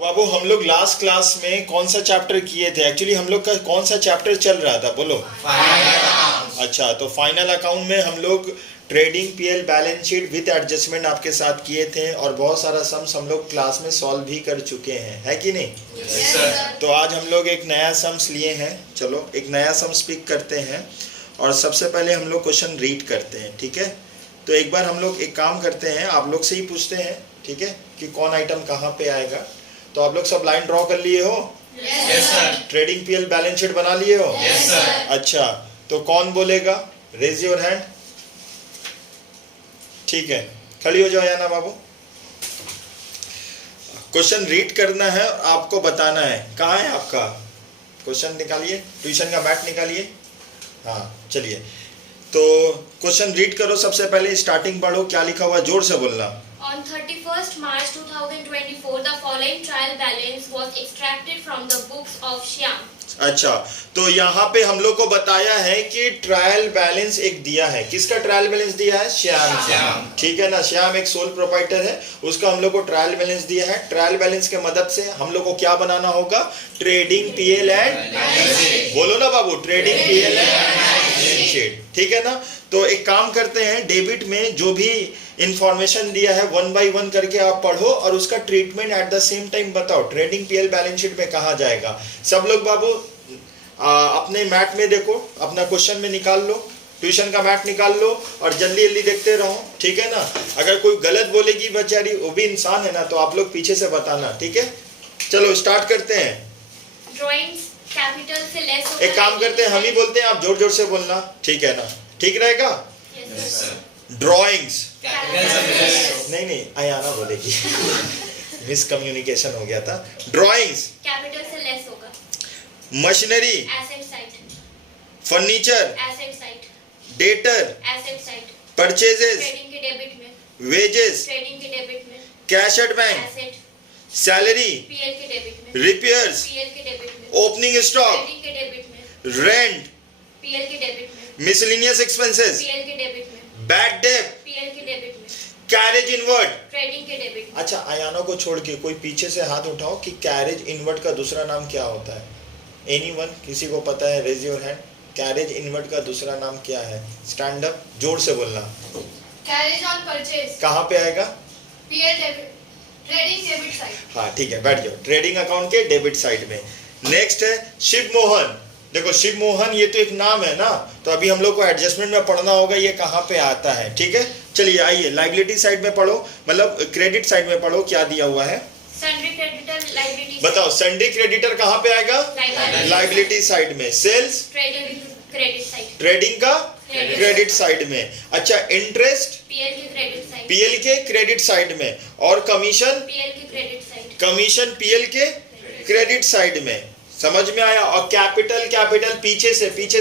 तो बाबू हम लोग लास्ट क्लास में कौन सा चैप्टर किए थे? एक्चुअली हम लोग का कौन सा चैप्टर चल रहा था बोलो? फाइनल। अच्छा, तो फाइनल अकाउंट में हम लोग trading PL balance sheet with adjustment आपके साथ किए थे और बहुत सारा सम्स हम लोग क्लास में सॉल्व भी कर चुके हैं, है कि नहीं? Yes sir. तो आज हम लोग एक नया सम्स लिए हैं। चलो एक नया सम्स पिक करते हैं और सबसे पहले हम लोग क्वेश्चन रीड करते हैं, ठीक है? तो एक बार हम लोग एक काम करते हैं, आप लोग से ही पूछते हैं, ठीक है, कि कौन आइटम कहाँ पे आएगा। तो आप लोग सब लाइन ड्रॉ कर लिए हो? Yes sir. Trading PL balance sheet बना लिए हो? Yes sir. अच्छा, तो कौन बोलेगा? Raise your hand. ठीक है, खड़ी हो जाओ याना बाबू। क्वेश्चन रीड करना है और आपको बताना है। कहाँ है आपका क्वेश्चन? निकालिए, ट्यूशन का मैट निकालिए। हाँ चलिए, तो क्वेश्चन रीड करो। सबसे पहले स्टार्टिंग पढ़ो, क्या लिखा हुआ, जोर से बोलना। On 31st March 2024, the following trial balance was extracted from the books of Shyam. अच्छा, तो यहाँ पे हम लोग को बताया है कि ट्रायल बैलेंस एक दिया है। किसका ट्रायल बैलेंस दिया है? श्याम। ठीक है ना, श्याम एक सोल प्रोप्राइटर है, उसका हम लोग को ट्रायल बैलेंस दिया है। ट्रायल बैलेंस के मदद से हम लोग को क्या बनाना होगा? ट्रेडिंग पीएल एंड, बोलो ना बाबू, trading PL and balance sheet, ठीक है ना। तो एक काम करते हैं, डेबिट में जो भी इंफॉर्मेशन दिया है 1 बाय 1 करके आप पढ़ो और उसका treatment at the same time बताओ। ट्रेडिंग पीएल बैलेंस शीट में कहाँ जाएगा? सब लोग बाबू अपने मैट में देखो, अपना क्वेश्चन में निकाल लो, ट्यूशन का मैट निकाल लो और जल्दी जल्दी देखते रहो, ठीक है ना। अगर कोई गलत बोलेगी बेचारी, वो भी इंसान है ना, तो आप लोग पीछे से बताना, ठीक है। चलो स्टार्ट करते हैं। Drawings capital से less होगा। एक काम करते हैं, हम ही बोलते हैं, आप जोर जोर से बोलना, ठीक है ना? ठीक रहेगा? Yes, sir. ड्रॉइंग्स, Capital नहीं आयाना बोलेगी मिसकम्युनिकेशन हो गया था। ड्रॉइंग्स, capital से less होगा। Machinery, Asset side, furniture, asset side, debtor, asset side. Purchases, Trading के debit में, वेजेस, trading के debit में, cash at bank, asset, salary, PL के debit में, रिपेयर्स, PL के debit में, ओपनिंग स्टॉक, trading के debit में, रेंट, PL के debit में, मिसलिनियस एक्सपेंसेस, PL के debit में, बैड डेट, PL के debit में, कैरेज इनवर्ट। trading के debit में. अच्छा, आयाना को छोड़ के कोई पीछे से हाथ उठाओ कि कैरेज इनवर्ट का दूसरा नाम क्या होता है? एनीवन, किसी को पता है? Raise your hand. Carriage inward का दूसरा नाम क्या है? स्टैंड अप, जोर से बोलना। Carriage on purchase. कहाँ पे आएगा? PL debit. Trading debit side. हाँ ठीक है, बैठ जाओ, ट्रेडिंग अकाउंट के डेबिट साइड में। नेक्स्ट है शिव मोहन। देखो शिव मोहन ये तो एक नाम है ना, तो अभी हम लोग को एडजस्टमेंट में पढ़ना होगा ये कहाँ पे आता है, ठीक है। चलिए आइए लाइबिलिटी साइड में पढ़ो, मतलब क्रेडिट साइड में पढ़ो, क्या दिया हुआ है Sundry creditor liability. बताओ। सन्डे क्रेडिटर कहाँ पे आएगा? Liability. लाइबिलिटी साइड में। Sales, Trading credit side. Trading का Credit. क्रेडिट साइड में। अच्छा, इंटरेस्ट PL के credit side. पीएल के क्रेडिट साइड में और कमीशन, PL के credit side. कमीशन पीएल के क्रेडिट साइड में। समझ में आया? और कैपिटल, कैपिटल पीछे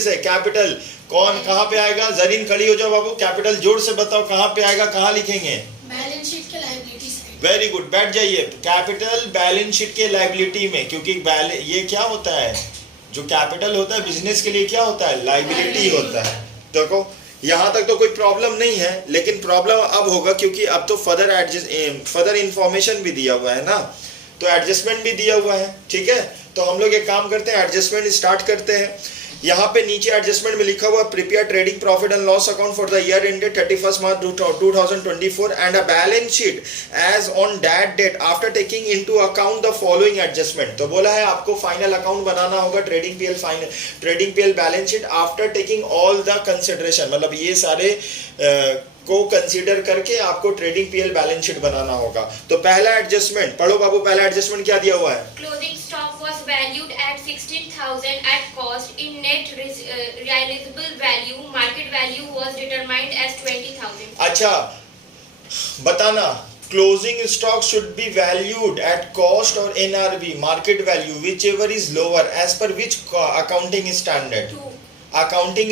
से कैपिटल कौन कहाँ पे आएगा? जरीन खड़ी हो जाओ बाबू, कैपिटल जोर से बताओ कहाँ पे आएगा, कहाँ लिखेंगे? Balance sheet के liability side. वेरी गुड, बैठ जाइए। कैपिटल बैलेंस शीट के लाइबिलिटी में, क्योंकि ये क्या होता है, जो कैपिटल होता है बिजनेस के लिए क्या होता है? लाइबिलिटी होता है। देखो यहाँ तक तो कोई प्रॉब्लम नहीं है, लेकिन प्रॉब्लम अब होगा क्योंकि अब तो फर्दर इंफॉर्मेशन भी दिया हुआ है ना, तो एडजस्टमेंट भी दिया हुआ है, ठीक है। तो हम लोग एक काम करते हैं, एडजस्टमेंट स्टार्ट करते हैं। यहाँ पे नीचे एडजस्टमेंट में लिखा हुआ prepare trading profit and loss account for the year ended 31 March 2024 and a balance sheet as on that date after taking into account the following adjustment. तो बोला है आपको फाइनल अकाउंट बनाना होगा, trading PL balance sheet after taking all the consideration, मतलब ये सारे को कंसीडर करके आपको ट्रेडिंग पीएल बैलेंस शीट बनाना होगा। तो पहला एडजस्टमेंट पढ़ो बाबू, पहला एडजस्टमेंट क्या दिया हुआ है? Closing stock was valued at 16,000 at cost. In net realizable value, market value was determined as 20,000. अच्छा बताना, closing stock should be valued at cost और NRV market value whichever is lower as per which accounting standard? 2. Accounting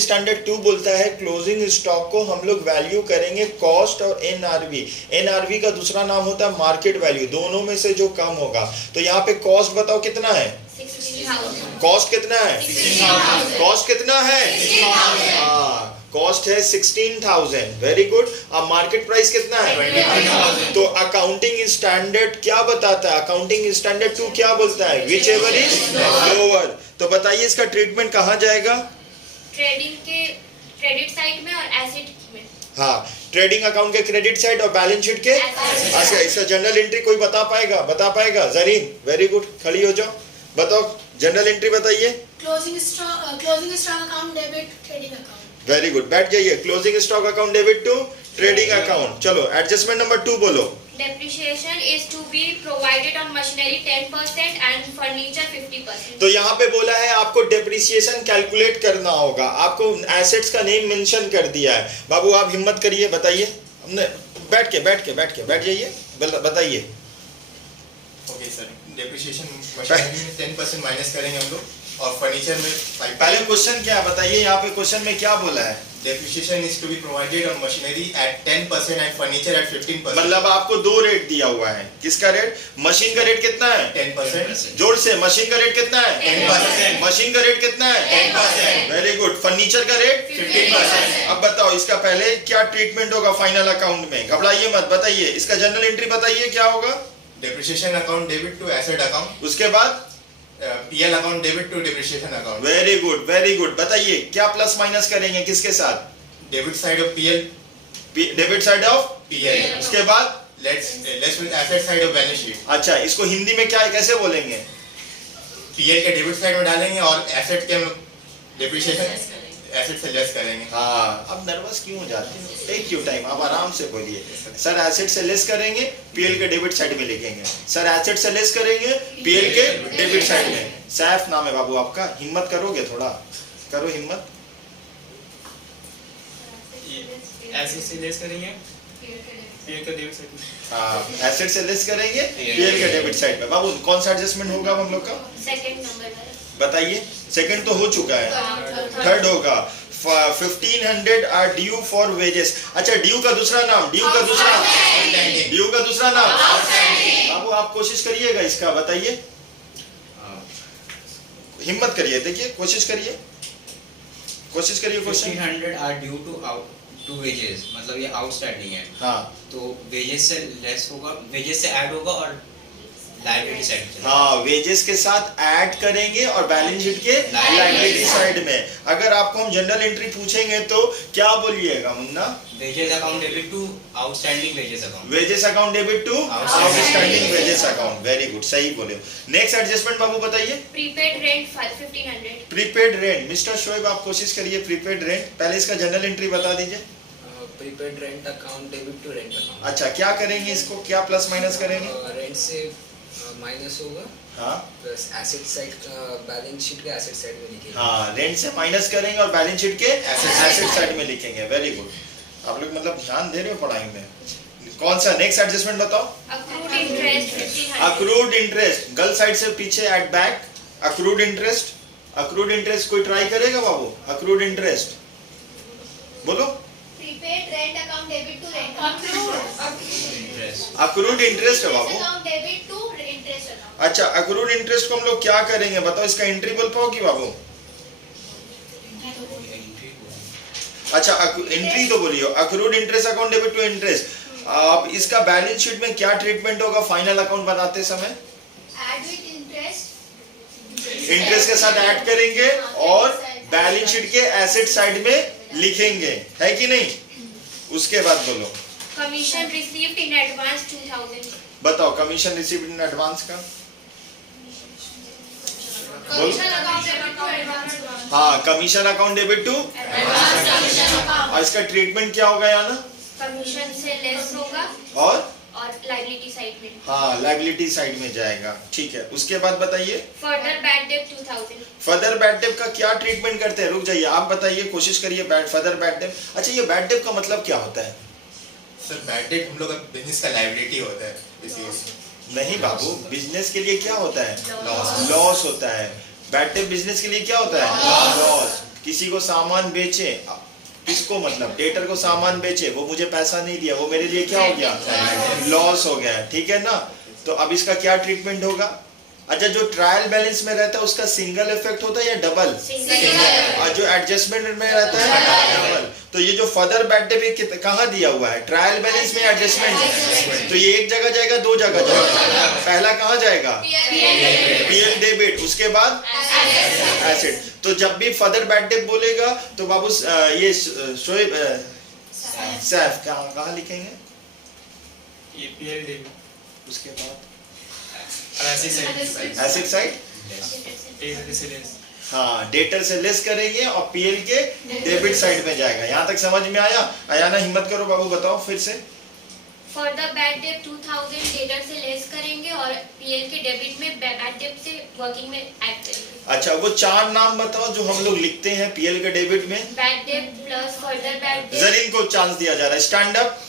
standard 2 बोलता है closing stock को हम लोग value करेंगे cost और एनआरवी का दूसरा नाम होता है मार्केट वैल्यू, दोनों में से जो कम होगा। तो यहाँ पे कॉस्ट बताओ कितना है? 16,000. कॉस्ट कितना है? 16,000. कॉस्ट कितना है? हाँ, कॉस्ट है 16,000, वेरी गुड। अब मार्केट प्राइस कितना है? 22,000। तो अकाउंटिंग स्टैंडर्ड क्या बताता है? अकाउंटिंग स्टैंडर्ड 2 क्या बोलता है? Which ever is lower. तो बताइए इसका ट्रीटमेंट कहाँ जाएगा? ट्रेडिंग के क्रेडिट साइड में और एसेट में। हाँ, ट्रेडिंग अकाउंट के क्रेडिट साइड और बैलेंस शीट के। अच्छा, इसका जनरल एंट्री कोई बता पाएगा? जरीन, वेरी गुड, खड़ी हो जाओ, बताओ जनरल एंट्री बताइए। Closing stock account debit trading account. Very good, बैठ जाइए। Closing stock account debit to trading account. चलो एडजस्टमेंट नंबर 2 बोलो। Depreciation is to be provided on machinery 10% and furniture 50%. तो यहाँ पे बोला है आपको डेप्रिसिएशन कैलकुलेट करना होगा, आपको एसेट्स का नेम मेंशन कर दिया है। बाबू आप हिम्मत करिए, बताइए। हमने बैठ जाइए, बताइए। ओके सर, डेप्रिसिएशन मशीनरी में 10% माइनस करेंगे हम लोग, और फर्नीचर में 5%। पहले क्वेश्चन क्या है बताइए, यहाँ पे क्वेश्चन में क्या बोला है? Depreciation is to be provided on machinery at 10% and furniture at 15%। मतलब आपको 2 रेट दिया हुआ है। किसका रेट? मशीन का रेट कितना है? 10%। जोर से, मशीन का रेट कितना है? 10%। मशीन का रेट कितना है? 10%। Very good. फर्नीचर का रेट 15%। अब बताओ इसका पहले क्या ट्रीटमेंट होगा फाइनल अकाउंट में? घबराइए मत, बताइए इसका जनरल एंट्री बताइए क्या होगा? Depreciation account debit to asset account, उसके बाद PL account debit to depreciation account. Very good. बताइए क्या प्लस माइनस करेंगे, किसके साथ? Debit side of PL, debit side of PL. उसके बाद let's with asset side of balance sheet. अच्छा, इसको हिंदी में क्या कैसे बोलेंगे? पीएल के डेबिट साइड में डालेंगे और एसेट के डेप्रिसिएशन एसेट से लेस करेंगे। हाँ, अब नर्वस क्यों हो जाते हैं? टेक योर टाइम, आप आराम से बोलिए। सर एसेट से लेस करेंगे, पीएल के डेबिट साइड में लिखेंगे। सर एसेट से लेस करेंगे, पीएल के डेबिट साइड में। सैफ नाम है बाबू आपका, हिम्मत करोगे? थोड़ा करो हिम्मत। एसेट से लेस करेंगे पीएल का डेबिट साइड में। हाँ, एसेट से लेस करेंगे, पीएल के डेबिट साइड में। बाबू कौन सा एडजस्टमेंट होगा हम लोग का? सेकंड नंबर बताइए। सेकंड तो हो चुका है, थर्ड होगा। 1500 आर ड्यू फॉर वेजेस। अच्छा, ड्यू का दूसरा नाम, ड्यू का दूसरा नाम। बाबू आप कोशिश करिएगा इसका, बताइए, हिम्मत करिए, देखिए कोशिश करिए question. 1500 are due to wages, मतलब ये आउटस्टैंडिंग है। हाँ, तो वेजेस से लेस होगा, वेजेस से ऐड होगा और लायबिलिटी साइड से। हाँ, वेजेस के साथ ऐड करेंगे और बैलेंस शीट के लायबिलिटी साइड में। अगर आपको हम जनरल एंट्री पूछेंगे तो क्या बोलिएगा Munna? Wages account debit to outstanding wages account. Wages account debit to outstanding wages account. Very good, सही बोले। नेक्स्ट एडजस्टमेंट बाबू बताइए। Prepaid rent 1500। Prepaid rent, mister Shoaib आप कोशिश करिए। प्रीपेड रेंट, पहले इसका जनरल एंट्री बता दीजिए। Prepaid rent account debit to rent account. अच्छा, क्या करेंगे इसको, क्या प्लस माइनस करेंगे? रेंट से माइनस होगा, हाँ plus asset side balance sheet के एसेट साइड में लिखेंगे। हाँ, रेंट से माइनस करेंगे और बैलेंस शीट के एसेट साइड में लिखेंगे। वेरी गुड, आप लोग मतलब ध्यान दे रहे हो पढ़ाई में। कौन सा नेक्स्ट एडजस्टमेंट बताओ? Accrued interest 1500। Accrued interest, girl side से पीछे एट बैक। अक्रूड इंटरेस्ट कोई ट्राई करेगा बाबू? अक्रूड इंटरेस्ट बोलो। Prepaid rent account debit to rent account. Accrued interest है बाबू। Account debit to interest account. अच्छा, अक्रूड इंटरेस्ट को हम लोग क्या करेंगे बताओ, इसका एंट्री बोल पाओगी बाबू? अच्छा, एंट्री तो बोलियो। Accrued interest account debit to interest. अब इसका बैलेंस शीट में क्या ट्रीटमेंट होगा फाइनल अकाउंट बनाते समय? Add with interest. इंटरेस्ट के साथ ऐड करेंगे और बैलेंस शीट के एसेट साइड में लिखेंगे, है कि नहीं? उसके बाद बोलो। Commission received in advance 2000। बताओ कमीशन रिसीव्ड इन एडवांस का। Commission account debit to advance. हाँ, commission account debit to. Advance commission account. और इसका ट्रीटमेंट क्या होगा याना? कमीशन से लेस होगा और लायबिलिटी साइड में। हाँ, लायबिलिटी साइड में जाएगा। ठीक है, उसके बाद बताइए। Further bad debt 2000। Further bad debt का क्या ट्रीटमेंट करते हैं? रुक जाइए, आप बताइए, कोशिश करिए। फर्दर बैड डेट, अच्छा ये बैड डेट का मतलब क्या होता है? सर बैड डेट हम लोग का बिजनेस का लायबिलिटी होता है बेसिकली। नहीं बाबू, बिजनेस के लिए क्या होता है? लॉस। लॉस होता है। बैड डेट बिजनेस के लिए क्या होता है? लॉस। किसी को सामान बेचे, किसको मतलब डेटर को सामान बेचे, वो मुझे पैसा नहीं दिया, वो मेरे लिए क्या हो गया? लॉस हो गया, ठीक है ना? तो अब इसका क्या ट्रीटमेंट होगा? अच्छा, जो ट्रायल बैलेंस में रहता है उसका सिंगल इफेक्ट होता है या डबल? और जो एडजस्टमेंट में रहता है डबल। तो ये जो फर्दर बैड डेबिट कहाँ दिया हुआ है? ट्रायल बैलेंस में, एडजस्टमेंट। तो ये एक जगह जाएगा, दो जगह जाएगा? पहला कहाँ जाएगा? पीएल डेबिट, उसके बाद एसेट। तो जब भी फर्दर बैड डेट बोलेगा तो बाबू ये शोएब सैफ कहाँ लिखेंगे? ये पीएल डेबिट, उसके बाद एसेट साइड डेटर से लेस। हाँ, डेटर से लेस करेंगे और पीएल के डेबिट साइड में जाएगा। यहाँ तक समझ में आया? अयाना हिम्मत करो बाबू, बताओ फिर से। For the bad debt 2000 debtor से लेस करेंगे और पीएल के डेबिट में बैड डेट से वर्किंग में ऐड करेंगे। अच्छा, वो चार नाम बताओ जो हम लोग लिखते हैं पीएल के डेबिट में। Bad debt plus further bad debt. Zareen को चांस दिया जा रहा है, स्टैंड अप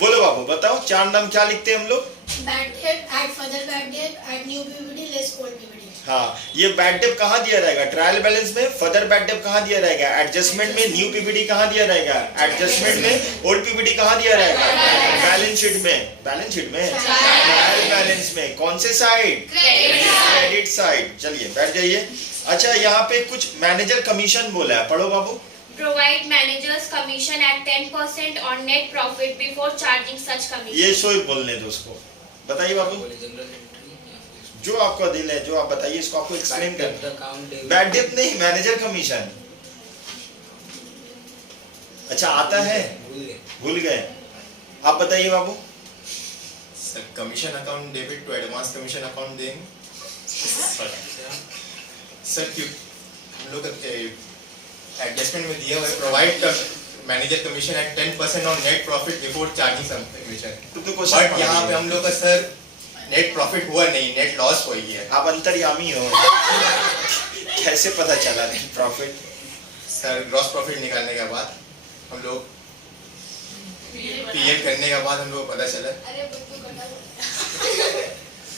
बोलो बाबू, बताओ चार नाम क्या लिखते हैं हम लोग? Bad debt, add further bad debt, add new PBT, less old PBT. हाँ, ये बैड डेट कहाँ दिया रहेगा? ट्रायल बैलेंस में। फर्दर बैड डेट कहाँ दिया रहेगा? एडजस्टमेंट में। न्यू पीबीडी कहाँ दिया रहेगा? एडजस्टमेंट में। ओल्ड पीबीडी कहाँ दिया रहेगा? बैलेंस शीट में। बैलेंस शीट में, ट्रायल बैलेंस में। कौन से साइड? Credit side. चलिए बैठ जाइए। अच्छा, यहाँ पे कुछ मैनेजर कमीशन बोला है, पढ़ो बाबू। Provide managers commission at 10% on net profit before charging such commission. ये शोएब बोलने दो उसको, बताइए बाबू। जनरल एंट्री जो आपका दिल है, जो आप बताइए, इसको आपको एक्सप्लेन करना। अकाउंट बैड डेट नहीं, मैनेजर कमीशन। अच्छा, आता है? भूल गए? आप बताइए बाबू। Sir commission account debit to advance commission account देंगे सर, क्यों हम लोग एडजस्टमेंट में दिया हुआ है provide manager commission at 10% on net profit before charging some commission. तो बट यहाँ पे हम लोग का सर नेट प्रॉफिट हुआ नहीं, नेट लॉस हो गया है। आप अंतर्यामी हो। कैसे पता चला net profit? Sir gross profit निकालने के बाद हम लोग पीएल करने के बाद हम लोग को पता चला।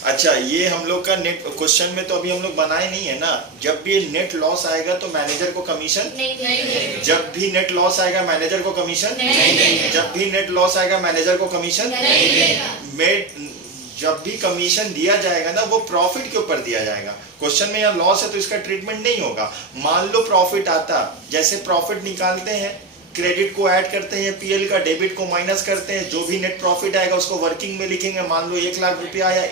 अच्छा, ये हम लोग का नेट क्वेश्चन में तो अभी हम लोग बनाए नहीं है ना। जब भी नेट लॉस आएगा तो मैनेजर को कमीशन नहीं। जब भी नेट लॉस आएगा मैनेजर को कमीशन नहीं। जब भी नेट लॉस आएगा मैनेजर को कमीशन नहीं। जब भी कमीशन दिया जाएगा ना, वो प्रॉफिट के ऊपर दिया जाएगा। क्वेश्चन में यहाँ लॉस है तो इसका ट्रीटमेंट नहीं होगा। मान लो प्रॉफिट आता, जैसे प्रॉफिट निकालते हैं, क्रेडिट को ऐड करते हैं पीएल का, डेबिट को माइनस करते हैं, जो भी नेट प्रॉफिट आएगा उसको वर्किंग में लिखेंगे। मान लो 1 लाख रुपया आया,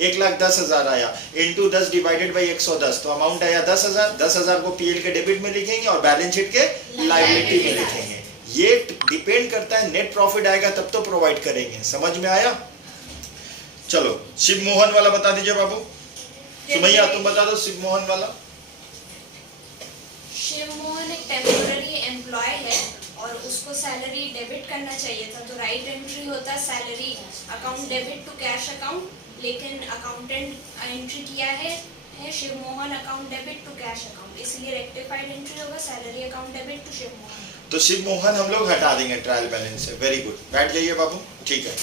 1,10,000 आया, इंटू 10 डिवाइडेड बाई 110, तो अमाउंट आया 10,000। 10,000 को पीएल के डेबिट में लिखेंगे और बैलेंस शीट के लायबिलिटी में लिखेंगे। ये डिपेंड करता है, नेट प्रॉफिट आएगा तब तो प्रोवाइड करेंगे। समझ में आया? चलो, शिव मोहन वाला बता दीजिए बाबू। सुमैया तुम बता दो शिव मोहन वाला। शिव मोहन एक टेम्पोररी एम्प्लॉय है और उसको सैलरी डेबिट करना चाहिए था, तो राइट एंट्री होता salary account debit to cash account, लेकिन अकाउंटेंट एंट्री किया है Shiv Mohan account debit to cash account, इसलिए रेक्टिफाइड एंट्री होगा salary account debit to Shiv Mohan. तो शिव मोहन हम लोग हटा देंगे ट्रायल बैलेंस से। वेरी गुड, बैठ जाइए बाबू। ठीक है।